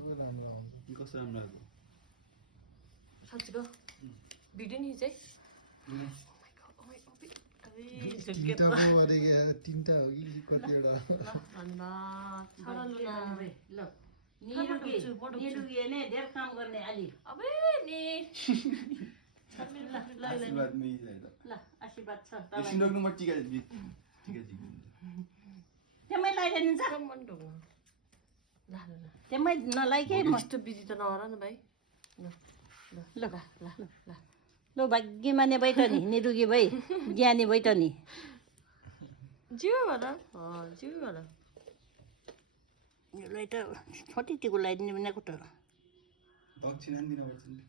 सबै राम्रो आउँछ कस्तो राम्रो आएको साँच्चीको भिडियो नि चाहिँ तिनटा पो अरे तिनटा हो कि कतिवटा धेर काम गर्ने अलि आशीर्वाद नै जाइदा ल आशीर्वाद छ एकछिन रोक्नु म टिका झिक्नु त्यसमै लगाइदिन्छ त्यसमै नलाइकै म यस्तो बिजी त नहर न भाइ ल ल भाग्य माने भइ त नि निरुगी भइ ज्ञानी भइ त नि जिउ होला जिउ होला यसलाई त छोटीटीको लगाइदिनु भनेको त दक्षिणा नि दिनुपर्छ नि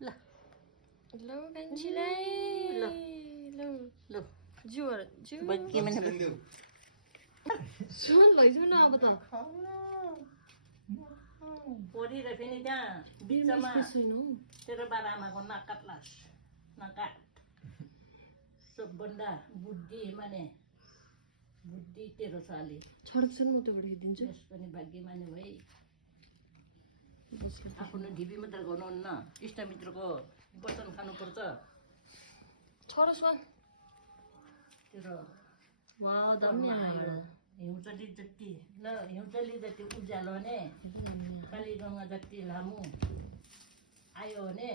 ल ल कान्छीलाई ल ल ल जिउ जिउ भाग्य माने सुन लैजाऊ न अब त पढिर फेरि त्यहाँ बिचमा तेरो बाबाआमाको नकाट्लास नकाट सबभन्दा बुद्धि माने बुद्धि तेरो छ अलि छड्छन् म त्योबाट हेरिदिन्छु यस पनि भाग्य माने भई आफ्नो ढिपी मात्र गर्नुहुन्न इष्टमित्रको वचन खानुपर्छ छरोस् वा तेरो वा दामी आयो हिउँचली जति ल हिउँचली जति उज्यालो भने कालीगङ्गा जति लामो आयो भने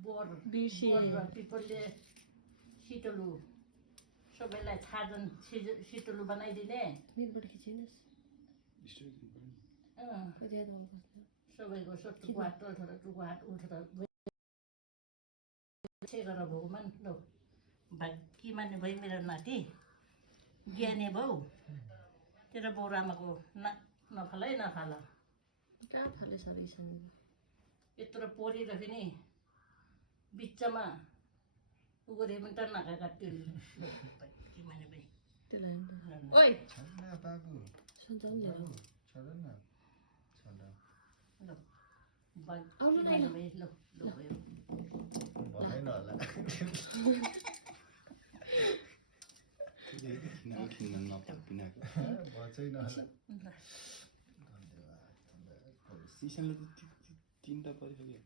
बोर र पिपलले सिटोलु सबैलाई छाजन सिटोलु बनाइदिने सबैको टुको हात टल्छ टुको हात उल्छ गरेर भगवान् ल भाग्य माने भई मेरो नाति ज्ञानी भाउ तेरो बाउआमाको नफालै नफाल कहाँ फाले सबै यत्रो पढिर पनि बिचमा उ गरे पनि त नाका काट्यो भाग्य माने भई त्यसलाई ओइ बाबु सन्जाउ नि छोड न छोड ल भाग्य माने भई ल ल भयो भएन होला बचैन होला सिसनले त तिनटा परिसक्यो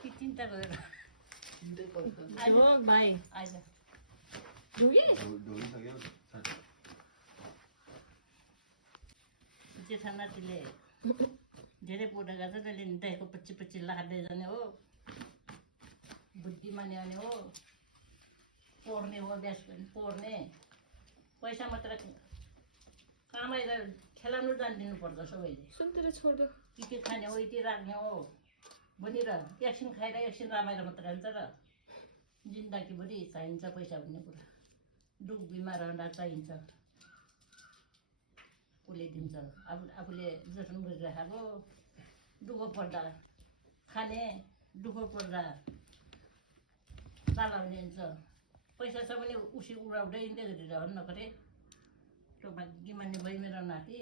कि चिन्ता गरेर हो भाइ आइज ढुगे ढोलिसक्यो जेठा नातिले धेरै पोटा गएको छ त्यसले दाइको पछि पछि लाँदै जाने हो बुद्धि माने भने हो पढ्ने हो अभ्यास पनि पढ्ने पैसा मात्र कमाएर खेलाउनु जानिदिनु पर्छ सबैले सुनतिर छोड्यो के खाने हो यति राख्ने हो भनेर एकछिन खाएर एकछिन रामाएर मात्र खान्छ र जिन्दगीभरि चाहिन्छ पैसा भन्ने कुरा दुख बिमार रहँदा चाहिन्छ कसले दिन्छ आफूले जतन गरिराखेको दुःख पर्दा खाने दुःख पर्दा चलाउने हुन्छ पैसा छ भने उसी उडाउँदै गरिरहनु नपरे त्यो भाग्य मान्ने भई मेरो नाति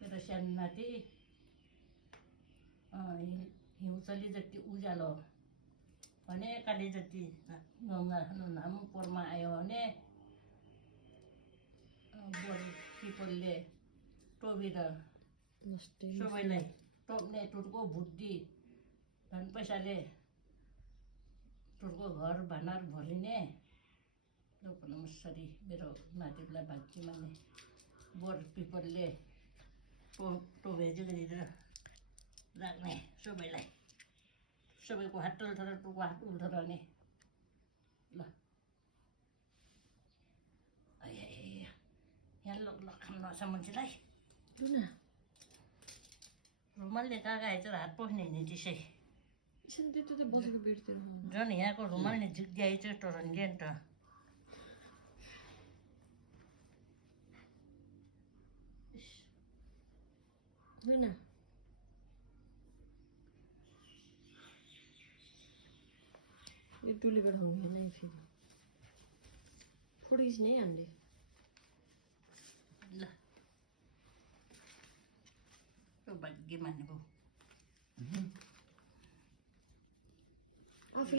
मेरो सानो नाति हिउँचली जति उज्यालो भने काली जति गङ्गा नुनाम पोहोरमा आयो भने बोर पिपलले टोबेर सबैलाई टोप्ने टुर्को बुद्धि धन पैसाले टुर्को घर भान्डार भरिने नमस्कारी मेरो नातिलाई भाग्य मान्ने बोर पिपलले टोबे जोगिएर राख्ने सबैलाई सबैको हात टल्छ र टुको हात उल्छ रहने ल यहाँ लखान नछ मान्छेलाई रुमालले कहाँ आएछ हात पस्ने हिँड्ने त्यसै झन् यहाँको रुमाल नि झिक्दिआएछ टरन्गे नि त ये डुलीबाट हुँदैन है फेरि फोडिस नै हामीले ल भाग्य मान्ने भयो